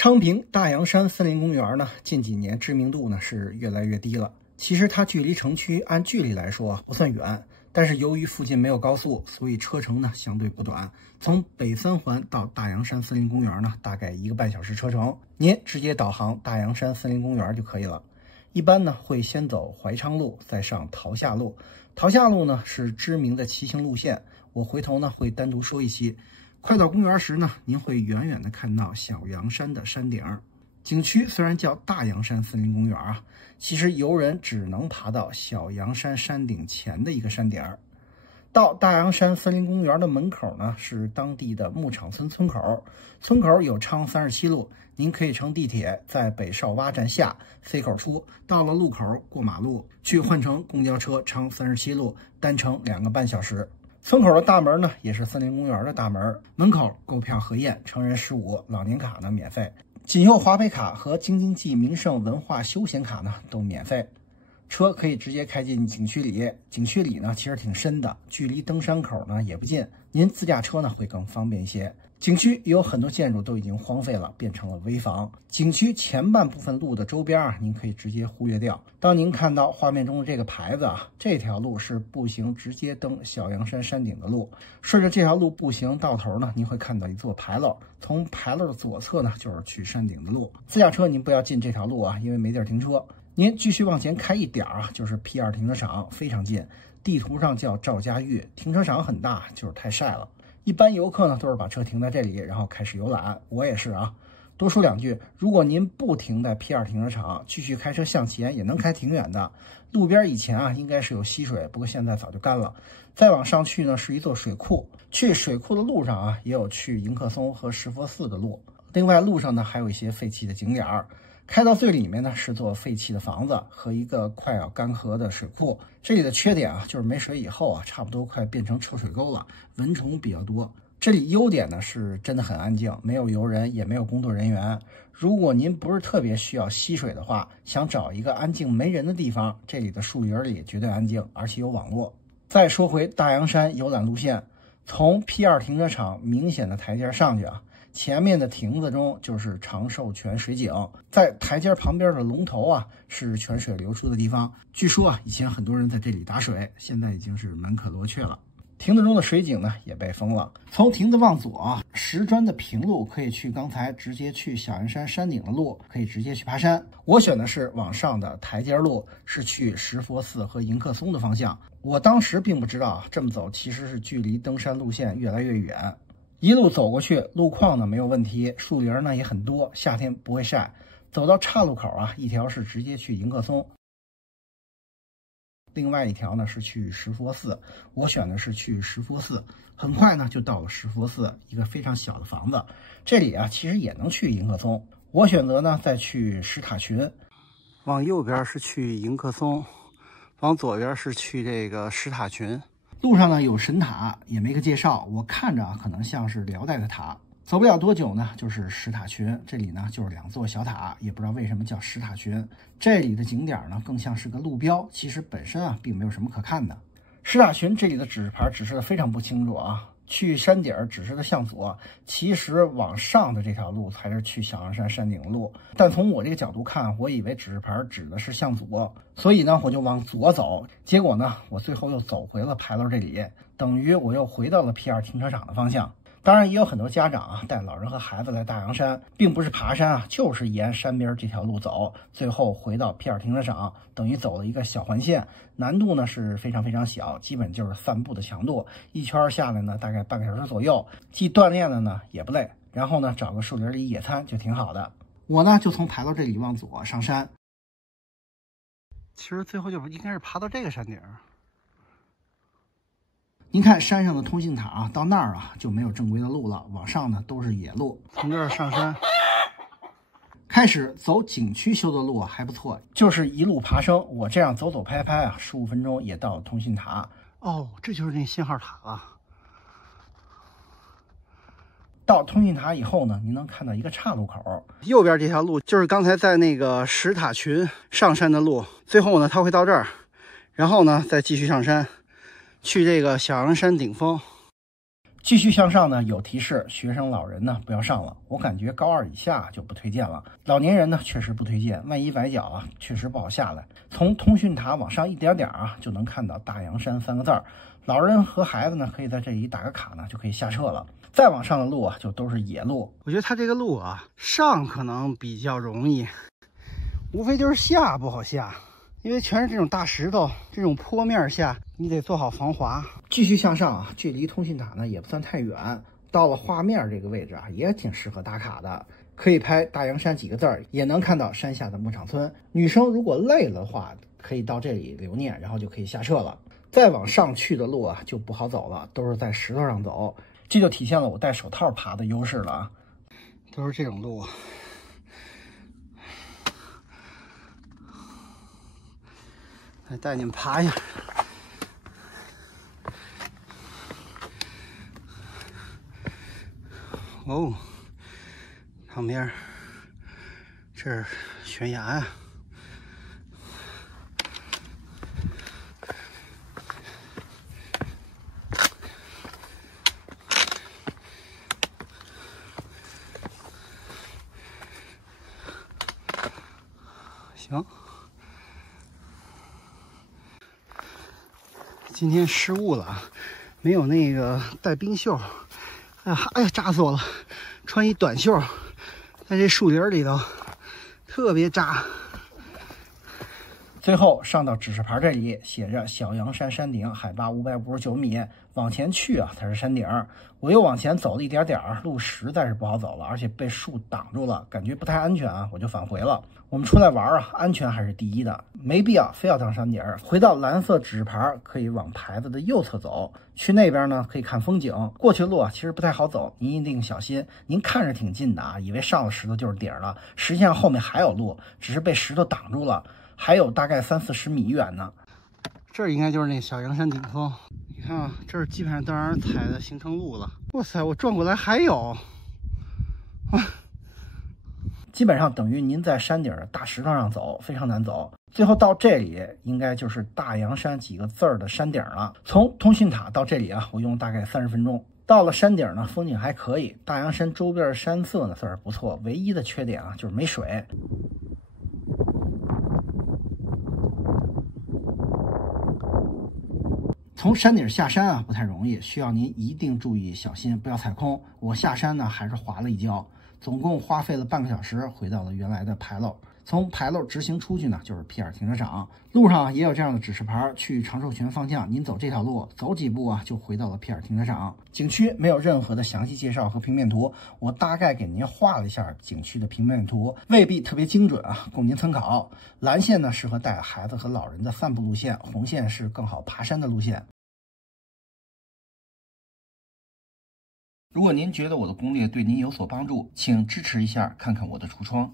昌平大洋山森林公园呢，近几年知名度呢是越来越低了。其实它距离城区按距离来说不算远，但是由于附近没有高速，所以车程呢相对不短。从北三环到大洋山森林公园呢，大概1个半小时车程，您直接导航大洋山森林公园就可以了。一般呢会先走怀昌路，再上桃下路。桃下路呢是知名的骑行路线，我回头呢会单独说一期。快到公园时呢，您会远远的看到小洋山的山顶。景区虽然叫大洋山森林公园啊，其实游人只能爬到小洋山山顶前的一个山顶。到大洋山森林公园的门口呢，是当地的牧场村村口，村口有昌37路，您可以乘地铁在北少洼站下 C 口出，到了路口过马路，去换乘公交车昌37路，单程2个半小时。村口的大门呢，也是森林公园的大门，门口购票核验，成人15，老年卡呢免费，锦绣华北卡和京津冀名胜文化休闲卡呢都免费。车可以直接开进景区里，景区里呢其实挺深的，距离登山口呢也不近，您自驾车呢会更方便一些。景区有很多建筑都已经荒废了，变成了危房。景区前半部分路的周边您可以直接忽略掉。当您看到画面中的这个牌子这条路是步行直接登小洋山山顶的路，顺着这条路步行到头呢，您会看到一座牌楼，从牌楼的左侧呢就是去山顶的路。自驾车您不要进这条路因为没地儿停车。您继续往前开一点就是 P2 停车场，非常近，地图上叫赵家峪，停车场很大，就是太晒了。一般游客呢都是把车停在这里，然后开始游览，我也是多说两句，如果您不停在 P2 停车场，继续开车向前也能开挺远的。路边以前应该是有溪水，不过现在早就干了。再往上去呢是一座水库，去水库的路上也有去迎客松和石佛寺的路。另外路上呢还有一些废弃的景点儿。开到最里面呢是座废弃的房子和一个快要干涸的水库。这里的缺点就是没水以后差不多快变成臭水沟了，蚊虫比较多。这里优点呢是真的很安静，没有游人也没有工作人员。如果您不是特别需要吸水的话，想找一个安静没人的地方，这里的树林里绝对安静，而且有网络。再说回大洋山游览路线，从 P2 停车场明显的台阶上去前面的亭子中就是长寿泉水井，在台阶旁边的龙头是泉水流出的地方。据说以前很多人在这里打水，现在已经是门可罗雀了。亭子中的水井呢也被封了。从亭子往左石砖的平路可以去刚才直接去小洋山山顶的路，可以直接去爬山。我选的是往上的台阶路，是去石佛寺和迎客松的方向。我当时并不知道这么走其实是距离登山路线越来越远。一路走过去，路况呢没有问题，树林呢也很多，夏天不会晒。走到岔路口一条是直接去迎客松，另外一条呢是去石佛寺，我选的是去石佛寺。很快呢就到了石佛寺，一个非常小的房子。这里其实也能去迎客松，我选择呢再去石塔群。往右边是去迎客松，往左边是去这个石塔群。路上呢有神塔，也没个介绍，我看着可能像是辽代的塔。走不了多久呢就是石塔群，这里呢就是2座小塔，也不知道为什么叫石塔群。这里的景点呢更像是个路标，其实本身并没有什么可看的。石塔群这里的指示牌指示的非常不清楚去山顶指示的向左，其实往上的这条路才是去小洋山山顶的路。但从我这个角度看，我以为指示牌指的是向左，所以呢我就往左走。结果呢我最后又走回了牌楼这里，等于我又回到了 P2 停车场的方向。当然也有很多家长带老人和孩子来大洋山，并不是爬山就是沿山边这条路走，最后回到 P2 停车场，等于走了一个小环线。难度呢是非常非常小，基本就是散步的强度，一圈下来呢大概半个小时左右，既锻炼了呢也不累。然后呢找个树林里野餐就挺好的。我呢就从牌楼这里往左上山，其实最后就应该是爬到这个山顶。您看山上的通信塔到那儿就没有正规的路了，往上呢都是野路。从这儿上山，开始走景区修的路还不错，就是一路爬升。我这样走走拍拍15分钟也到了通信塔。这就是那信号塔了。到通信塔以后呢，您能看到一个岔路口，右边这条路就是刚才在那个石塔群上山的路。最后呢它会到这儿，然后呢再继续上山去这个小洋山顶峰。继续向上呢，有提示学生老人呢不要上了，我感觉高2以下就不推荐了，老年人呢确实不推荐，万一崴脚啊，确实不好下来。从通讯塔往上一点点啊，就能看到大洋山3个字儿，老人和孩子呢可以在这里打个卡呢，就可以下撤了。再往上的路啊，就都是野路。我觉得它这个路啊，上可能比较容易，无非就是下不好下。因为全是这种大石头，这种坡面下，你得做好防滑。继续向上啊，距离通讯塔呢也不算太远，到了画面这个位置啊，也挺适合打卡的，可以拍大洋山几个字儿，也能看到山下的牧场村。女生如果累了的话，可以到这里留念，然后就可以下撤了。再往上去的路啊就不好走了，都是在石头上走，这就体现了我戴手套爬的优势了啊，都是这种路啊。来带你们爬一下，哦，旁边这是悬崖呀，行。今天失误了啊，没有那个带冰袖，哎呀，扎死我了！穿一短袖，在这树林里头，特别扎。最后上到指示牌这里，写着小洋山山顶，海拔559米，往前去啊才是山顶。我又往前走了一点点，路实在是不好走了，而且被树挡住了，感觉不太安全啊，我就返回了。我们出来玩啊，安全还是第一的，没必要非要上山顶。回到蓝色指示牌，可以往牌子的右侧走，去那边呢可以看风景。过去的路啊其实不太好走，您一定小心。您看着挺近的啊，以为上了石头就是顶了，实际上后面还有路，只是被石头挡住了，还有大概30-40米远呢。这应该就是那小洋山顶峰，你看啊，这儿基本上都让人踩的形成路了。哇塞，我转过来还有，基本上等于您在山顶的大石头上走，非常难走。最后到这里应该就是大洋山几个字儿的山顶了。从通讯塔到这里啊，我用大概30分钟。到了山顶呢，风景还可以，大洋山周边的山色呢算是不错，唯一的缺点啊就是没水。从山顶下山啊不太容易，需要您一定注意小心，不要踩空。我下山呢还是滑了一跤，总共花费了半个小时，回到了原来的牌楼。从牌楼直行出去呢就是皮尔停车场，路上也有这样的指示牌，去长寿泉方向，您走这条路，走几步啊就回到了皮尔停车场。景区没有任何的详细介绍和平面图，我大概给您画了一下景区的平面图，未必特别精准啊，供您参考。蓝线呢适合带孩子和老人的散步路线，红线是更好爬山的路线。如果您觉得我的攻略对您有所帮助，请支持一下，看看我的橱窗。